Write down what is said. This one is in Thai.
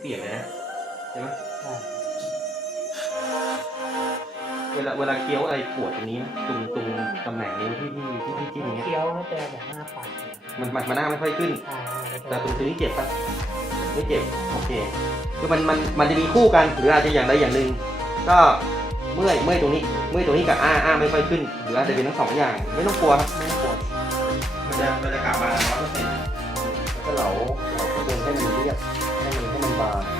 เปลี่ยนเลยนะใช่ไหมใช่เวลาเวลาเคี้ยวอะไรปวดตรงนี้ไหมตรงตรงตำแหน่งนิ้วที่พี่ที่พี่จิ้มอย่างเงี้ยเคี้ยวไม่เป็นแบบหน้าปากเนี่ยมันมันมันหน้าไม่ค่อยขึ้นใช่แต่ตรงตรงนี้เจ็บปะไม่เจ็บโอเคคือมันมันมันจะมีคู่กันหรืออาจจะอย่างใดอย่างหนึ่งก็เมื่อยเมื่อยตรงนี้เมื่อยตรงนี้กับอ้าอ้าไม่ค่อยขึ้น หรืออาจจะเป็นทั้งสองอย่าง ไม่ต้องกลัวครับไม่ต้องกลัวมันจะมันจะกลับมาร้อยเปอร์เซ็นต์แล้วก็เหลาเหลาข้างบนให้มันเรียบ ใ